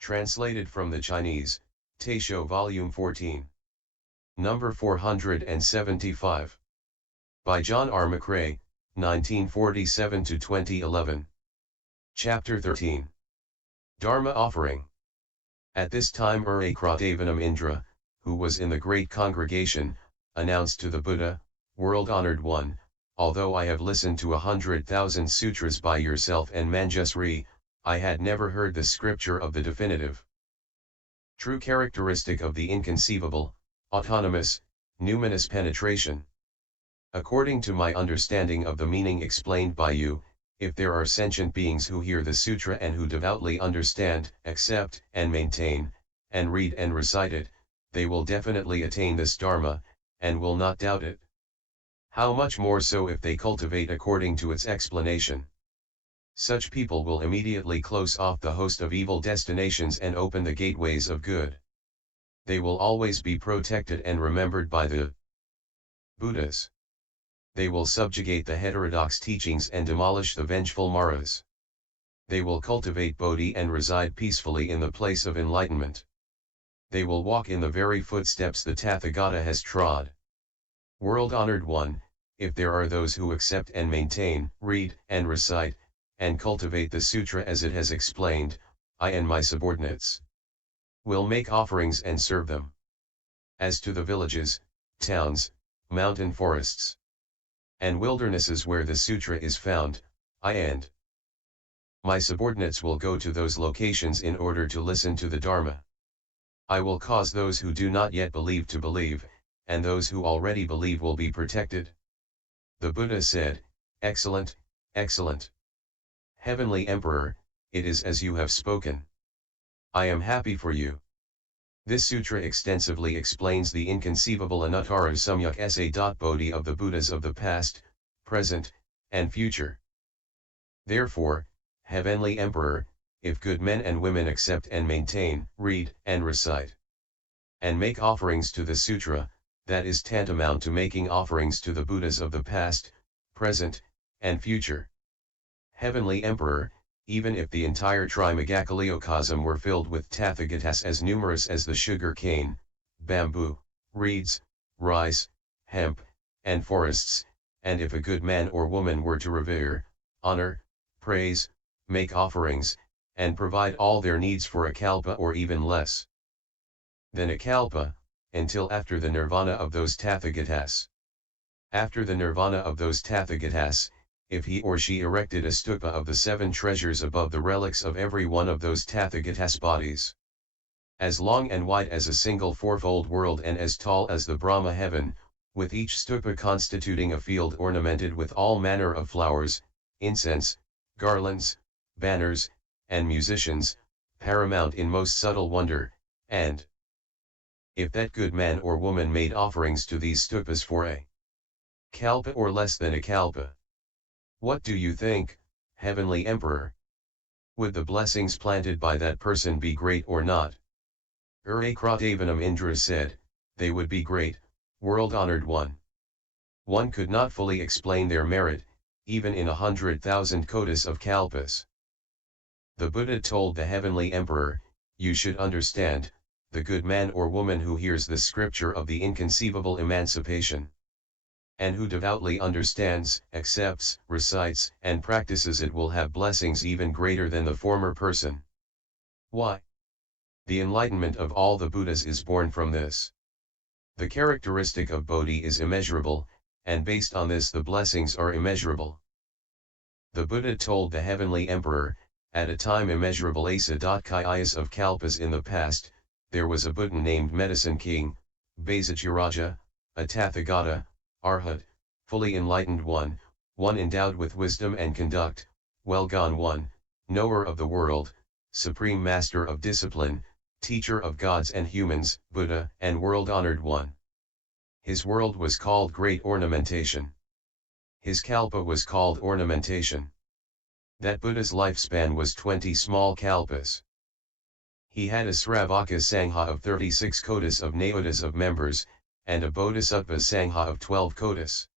Translated from the Chinese, Taisho Volume 14. Number 475. By John R. McRae, 1947–2011. Chapter 13. Dharma Offering. At this time Urakradevanam Indra, who was in the great congregation, announced to the Buddha, World-honored one, although I have listened to 100,000 sutras by yourself and Manjusri, I had never heard the scripture of the definitive, true characteristic of the inconceivable, autonomous, numinous penetration. According to my understanding of the meaning explained by you, if there are sentient beings who hear the sutra and who devoutly understand, accept, and maintain, and read and recite it, they will definitely attain this Dharma, and will not doubt it. How much more so if they cultivate according to its explanation. Such people will immediately close off the host of evil destinations and open the gateways of good. They will always be protected and remembered by the Buddhas. They will subjugate the heterodox teachings and demolish the vengeful Maras. They will cultivate Bodhi and reside peacefully in the place of enlightenment. They will walk in the very footsteps the Tathagata has trod. World-honored one, if there are those who accept and maintain, read and recite, and cultivate the sutra as it has explained, I and my subordinates will make offerings and serve them. As to the villages, towns, mountain forests, and wildernesses where the sutra is found, I and my subordinates will go to those locations in order to listen to the Dharma. I will cause those who do not yet believe to believe, and those who already believe will be protected. The Buddha said, Excellent, excellent. Heavenly Emperor, it is as you have spoken. I am happy for you. This sutra extensively explains the inconceivable Anuttara Samyuk Sa. Bodhi of the Buddhas of the past, present, and future. Therefore, Heavenly Emperor, if good men and women accept and maintain, read and recite, and make offerings to the sutra, that is tantamount to making offerings to the Buddhas of the past, present, and future. Heavenly Emperor, even if the entire Trimagakaliokosm were filled with Tathagatas as numerous as the sugar cane, bamboo, reeds, rice, hemp, and forests, and if a good man or woman were to revere, honor, praise, make offerings, and provide all their needs for a kalpa or even less than a kalpa, until after the nirvana of those Tathagatas. After the nirvana of those Tathagatas, if he or she erected a stupa of the 7 treasures above the relics of every one of those Tathagatas bodies, as long and wide as a single fourfold world and as tall as the Brahma heaven, with each stupa constituting a field ornamented with all manner of flowers, incense, garlands, banners, and musicians, paramount in most subtle wonder, and if that good man or woman made offerings to these stupas for a kalpa or less than a kalpa, what do you think, Heavenly Emperor? Would the blessings planted by that person be great or not? Urakradevanam Indra said, they would be great, world-honored one. One could not fully explain their merit, even in 100,000 kotis of kalpas. The Buddha told the Heavenly Emperor, you should understand, the good man or woman who hears the scripture of the inconceivable emancipation, and who devoutly understands, accepts, recites, and practices it will have blessings even greater than the former person. Why? The enlightenment of all the Buddhas is born from this. The characteristic of Bodhi is immeasurable, and based on this the blessings are immeasurable. The Buddha told the Heavenly Emperor, at a time immeasurable Asa.Kayas of Kalpas in the past, there was a Buddha named Medicine King, Basajiraja, a Tathagata, Arhat, fully enlightened one endowed with wisdom and conduct, well gone one, knower of the world, supreme master of discipline, teacher of gods and humans, Buddha, and world-honored one. His world was called Great Ornamentation. His kalpa was called Ornamentation. That Buddha's lifespan was 20 small kalpas. He had a Sravaka Sangha of 36 kotis of Nayodas of members, and a Bodhisattva Sangha of 12 kotis.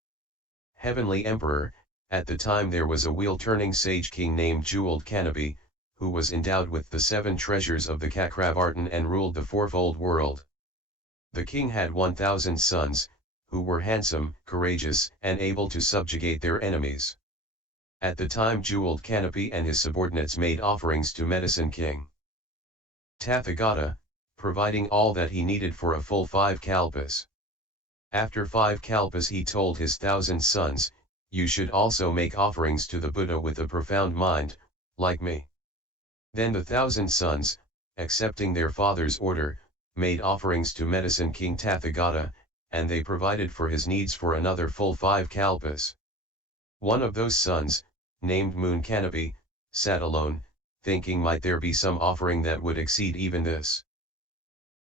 Heavenly Emperor, at the time there was a wheel-turning sage king named Jeweled Canopy, who was endowed with the 7 treasures of the Cakravartin and ruled the fourfold world. The king had 1,000 sons, who were handsome, courageous, and able to subjugate their enemies. At the time Jeweled Canopy and his subordinates made offerings to Medicine King Tathagata, providing all that he needed for a full 5 kalpas. After 5 kalpas he told his 1,000 sons, "You should also make offerings to the Buddha with a profound mind, like me." Then the 1,000 sons, accepting their father's order, made offerings to Medicine King Tathagata, and they provided for his needs for another full 5 kalpas. One of those sons, named Moon Canopy, sat alone, thinking might there be some offering that would exceed even this.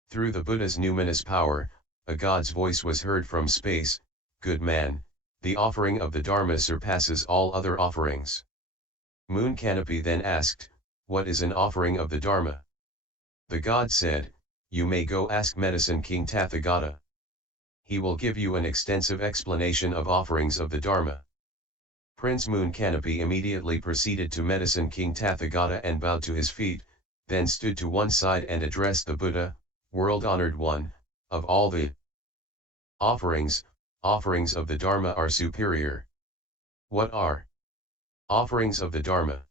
Through the Buddha's numinous power, a God's voice was heard from space, "Good man, the offering of the Dharma surpasses all other offerings." Moon Canopy then asked, "What is an offering of the Dharma?" The God said, "You may go ask Medicine King Tathagata. He will give you an extensive explanation of offerings of the Dharma." Prince Moon Canopy immediately proceeded to Medicine King Tathagata and bowed to his feet, then stood to one side and addressed the Buddha, "World-honored one, of all the offerings of the Dharma are superior. What are offerings of the Dharma?"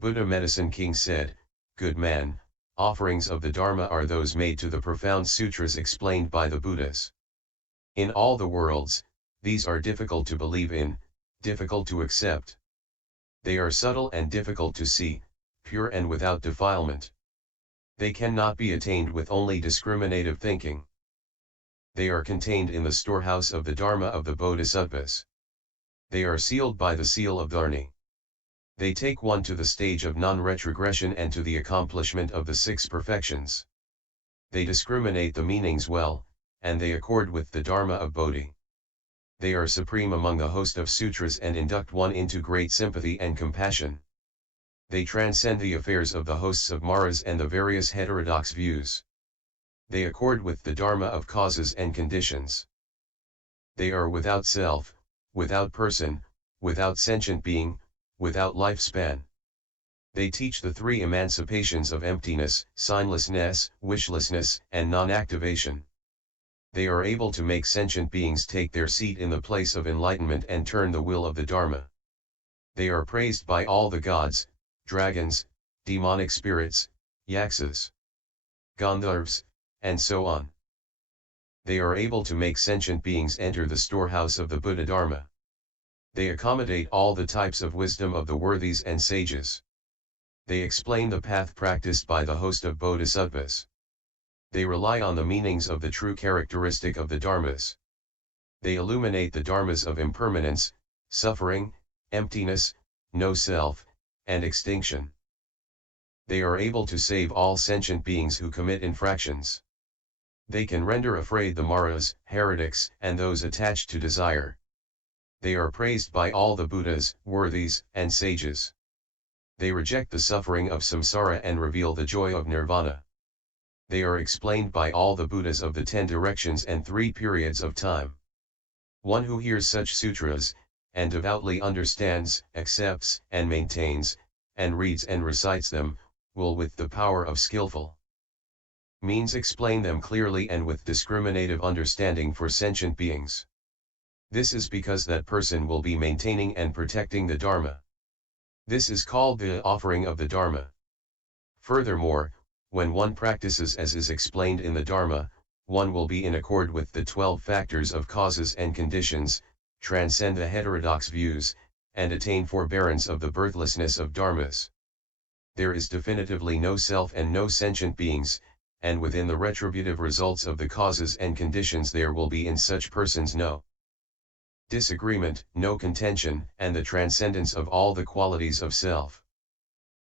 Buddha Medicine King said, "Good man, offerings of the Dharma are those made to the profound sutras explained by the Buddhas. In all the worlds, these are difficult to believe in, difficult to accept. They are subtle and difficult to see, pure and without defilement. They cannot be attained with only discriminative thinking. They are contained in the storehouse of the Dharma of the Bodhisattvas. They are sealed by the seal of Dharma. They take one to the stage of non-retrogression and to the accomplishment of the 6 perfections. They discriminate the meanings well, and they accord with the Dharma of Bodhi. They are supreme among the host of sutras and induct one into great sympathy and compassion. They transcend the affairs of the hosts of Maras and the various heterodox views. They accord with the Dharma of causes and conditions. They are without self, without person, without sentient being, without lifespan. They teach the 3 emancipations of emptiness, signlessness, wishlessness, and non-activation. They are able to make sentient beings take their seat in the place of enlightenment and turn the will of the Dharma. They are praised by all the gods, dragons, demonic spirits, yaksas, gandharvas, and so on. They are able to make sentient beings enter the storehouse of the Buddha Dharma. They accommodate all the types of wisdom of the worthies and sages. They explain the path practiced by the host of bodhisattvas. They rely on the meanings of the true characteristic of the dharmas. They illuminate the dharmas of impermanence, suffering, emptiness, no self, and extinction. They are able to save all sentient beings who commit infractions. They can render afraid the maras, heretics, and those attached to desire. They are praised by all the Buddhas, worthies, and sages. They reject the suffering of samsara and reveal the joy of nirvana. They are explained by all the Buddhas of the 10 directions and 3 periods of time. One who hears such sutras, and devoutly understands, accepts, and maintains, and reads and recites them, will with the power of skillful means explain them clearly and with discriminative understanding for sentient beings. This is because that person will be maintaining and protecting the Dharma. This is called the offering of the Dharma. Furthermore, when one practices as is explained in the Dharma, one will be in accord with the 12 factors of causes and conditions, transcend the heterodox views, and attain forbearance of the birthlessness of dharmas. There is definitively no self and no sentient beings, and within the retributive results of the causes and conditions there will be in such persons no disagreement, no contention, and the transcendence of all the qualities of self.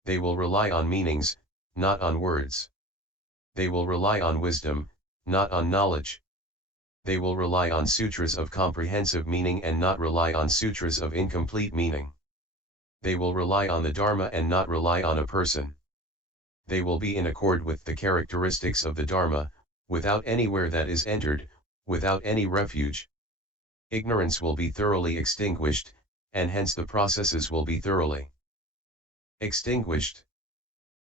They will rely on meanings, not on words. They will rely on wisdom, not on knowledge. They will rely on sutras of comprehensive meaning and not rely on sutras of incomplete meaning. They will rely on the Dharma and not rely on a person. They will be in accord with the characteristics of the Dharma, without anywhere that is entered, without any refuge. Ignorance will be thoroughly extinguished, and hence the processes will be thoroughly extinguished.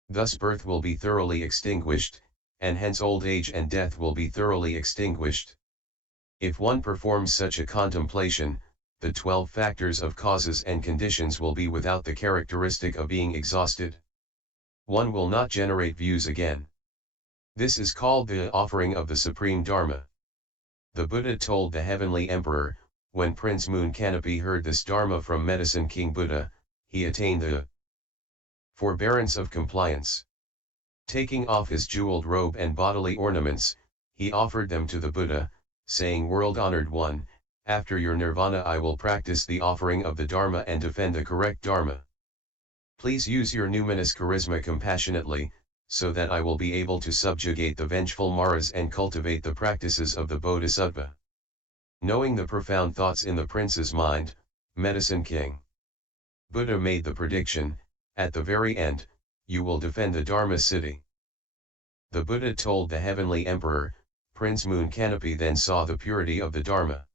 Thus birth will be thoroughly extinguished, and hence old age and death will be thoroughly extinguished. If one performs such a contemplation, the 12 factors of causes and conditions will be without the characteristic of being exhausted. One will not generate views again. This is called the offering of the supreme Dharma. The Buddha told the heavenly emperor, when Prince Moon Canopy heard this Dharma from Medicine King Buddha, he attained the forbearance of compliance. Taking off his jeweled robe and bodily ornaments, he offered them to the Buddha, saying, "World-honored one, after your nirvana I will practice the offering of the Dharma and defend the correct Dharma. Please use your numinous charisma compassionately, so that I will be able to subjugate the vengeful Maras and cultivate the practices of the Bodhisattva." Knowing the profound thoughts in the prince's mind, Medicine King Buddha made the prediction, "At the very end, you will defend the Dharma city." The Buddha told the heavenly emperor, Prince Moon Canopy then saw the purity of the Dharma.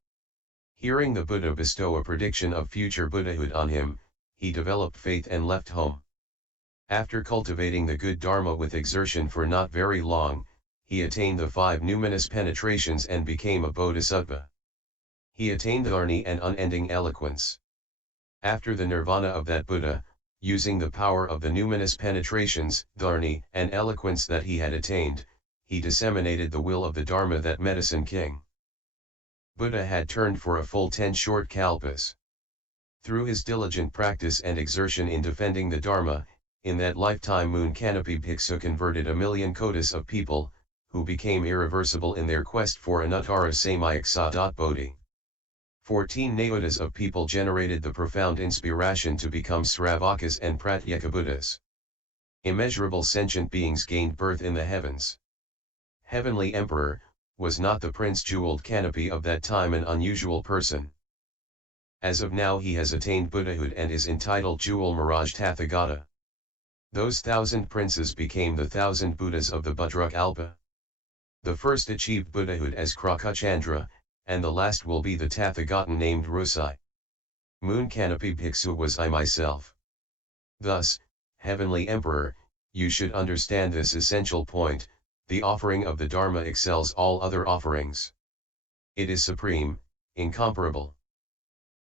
Hearing the Buddha bestow a prediction of future Buddhahood on him, he developed faith and left home. After cultivating the good Dharma with exertion for not very long, he attained the 5 numinous penetrations and became a Bodhisattva. He attained dharma and unending eloquence. After the nirvana of that Buddha, using the power of the numinous penetrations, dharma, and eloquence that he had attained, he disseminated the will of the Dharma that Medicine King Buddha had turned for a full 10 short kalpas. Through his diligent practice and exertion in defending the Dharma, in that lifetime Moon Canopy Bhikshu converted 1,000,000 kotis of people, who became irreversible in their quest for anuttara samyak bodhi. 14 nayotas of people generated the profound inspiration to become Sravakas and Pratyeka Buddhas. Immeasurable sentient beings gained birth in the heavens. Heavenly Emperor, was not the Prince Jeweled Canopy of that time an unusual person? As of now he has attained Buddhahood and is entitled Jewel Mirage Tathagata. Those 1,000 princes became the 1,000 Buddhas of the Budruk Alpa. The first achieved Buddhahood as Krakuchandra, and the last will be the Tathagatan named Rusai. Moon Canopy Bhikshu was I myself. Thus, Heavenly Emperor, you should understand this essential point: the offering of the Dharma excels all other offerings. It is supreme, incomparable.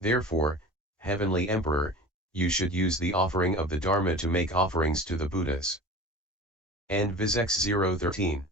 Therefore, Heavenly Emperor, you should use the offering of the Dharma to make offerings to the Buddhas. And Vis X 013